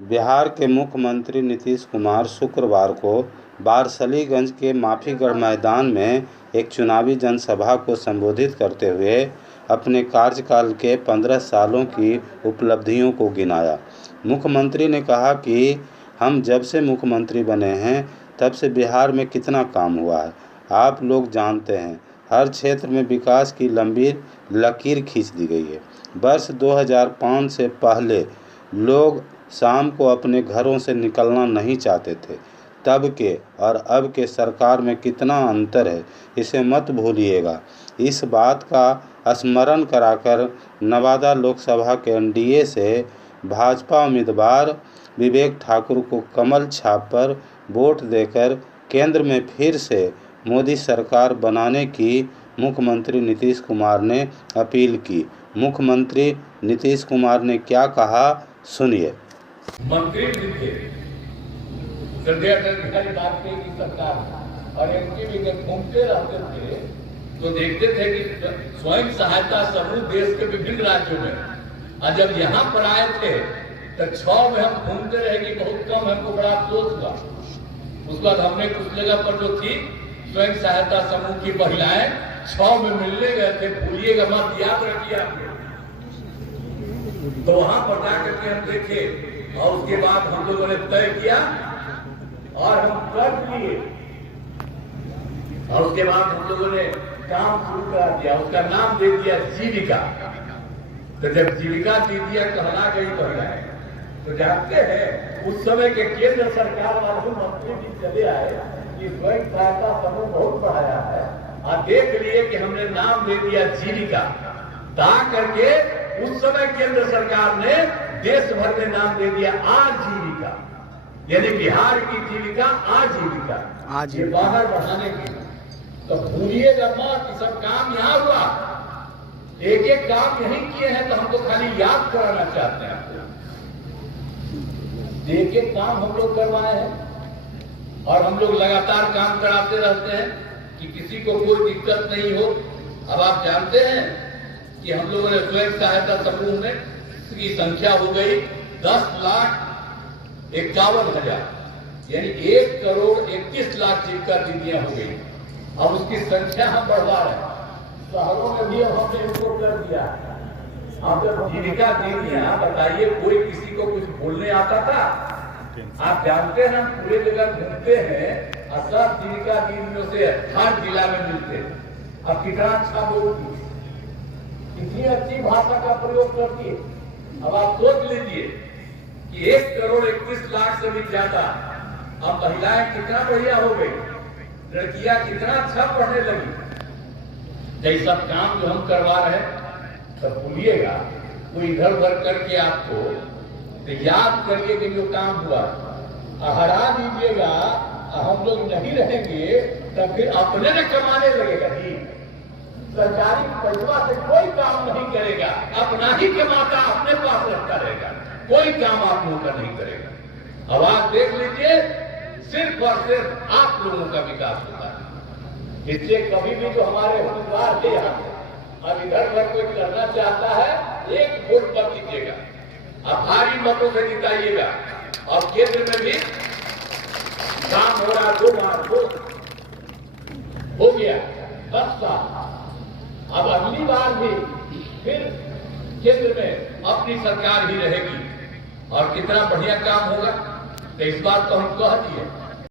बिहार के मुख्यमंत्री नीतीश कुमार शुक्रवार को वारसलीगंज के माफीगढ़ मैदान में एक चुनावी जनसभा को संबोधित करते हुए अपने कार्यकाल के 15 सालों की उपलब्धियों को गिनाया। मुख्यमंत्री ने कहा कि हम जब से मुख्यमंत्री बने हैं तब से बिहार में कितना काम हुआ है आप लोग जानते हैं। हर क्षेत्र में विकास की लंबी लकीर खींच दी गई है। वर्ष 2005 से पहले लोग शाम को अपने घरों से निकलना नहीं चाहते थे। तब के और अब के सरकार में कितना अंतर है, इसे मत भूलिएगा। इस बात का स्मरण कराकर नवादा लोकसभा के एनडीए से भाजपा उम्मीदवार विवेक ठाकुर को कमल छाप पर वोट देकर केंद्र में फिर से मोदी सरकार बनाने की मुख्यमंत्री नीतीश कुमार ने अपील की। मुख्यमंत्री नीतीश कुमार ने क्या कहा, सुनिए। मंत्री थे श्रद्धेय अटल बिहारी वाजपेयी की सरकार और एमपी भी जब घूमते रहते थे तो देखते थे कि स्वयं सहायता समूह देश के विभिन्न राज्यों में, और जब यहाँ पर आए थे तो 6 में हम घूमते रहे कि बहुत कम, हमको बड़ा अफसोस हुआ। उसके बाद हमने कुछ जगह पर जो थी स्वयं सहायता समूह की महिलाएं 6 में मिलने गए थे, भूलिएगा मत, याद रखिए। तो वहां पर जाकर के हम देखे और उसके बाद हम लोगों ने तय किया और हम कर लिए, और उसके बाद हम लोगों ने काम शुरू करा दिया। उसका नाम दे दिया जीविका। तो जब जीविका दीदियां कहला गई महिलाएं, तो जानते हैं उस समय के केंद्र सरकार वाले मंत्री जी चले आए कि स्वयं सहायता समूह बहुत बढ़ाया है, और देख लिए कि हमने नाम दे दिया जीविका। ता करके उस समय केंद्र सरकार ने देश भर में नाम दे दिया आजीविका, यानी बिहार की जीविका आजीविका, ये बाहर बढ़ाने की। तो भूलिएगा मत कि सब काम यहाँ हुआ, एक एक काम यही किए हैं। तो हम तो खाली याद कराना चाहते हैं आपको, एक एक काम हम लोग करवाए हैं और हम लोग लगातार काम कराते रहते हैं कि किसी को कोई दिक्कत नहीं हो। अब आप जानते हैं कि हम लोगों ने स्वयं सहायता समूह में की संख्या हो गई 10,51,000, यानी 1,21,00,000 जीविका दीदियां हो गई। अब उसकी संख्या हम बढ़वा रहे हैं, शहरों में भी अब हमने इनको कर दिया। अब जब जीविका दीदियां, बताइए कोई किसी को कुछ बोलने आता था? आप जानते हैं हम पूरे जगह घूमते हैं और सब जीविका दीदियों से हर जिला में मिलते हैं। अब कितना अच्छा बोलती है, कितनी अच्छी भाषा का प्रयोग करती है। अब आप सोच लीजिए कि 1,21,00,000 से भी ज्यादा अब महिलाएं कितना बढ़िया हो गई, लड़कियां कितना अच्छा पढ़ने लगी। जैसा सब काम जो हम करवा रहे हैं तब भूलिएगा, कोई इधर उधर करके आपको तो याद करिए कि जो काम हुआ हरा दीजिएगा। हम लोग नहीं रहेंगे तब फिर अपने में कमाने लगेगा जी। सरकारी पैसा से कोई काम नहीं करेगा, अपना ही कमाता अपने पास रखता रहेगा, कोई काम आप लोगों का नहीं करेगा। अब आप देख लीजिए, सिर्फ और सिर्फ आप लोगों का विकास होता है। इससे कभी भी जो हमारे उम्मीदवार है यहाँ अब इधर उधर कोई करना चाहता है, एक वोट मत दीजिएगा, अब भारी मतों से जिताइएगा। और केंद्र में भी काम हो रहा, 2 बार हो गया 10 साल। अब अगली बार भी फिर केंद्र में अपनी सरकार ही रहेगी और कितना बढ़िया काम होगा। तो इस बात को हम कह दिए।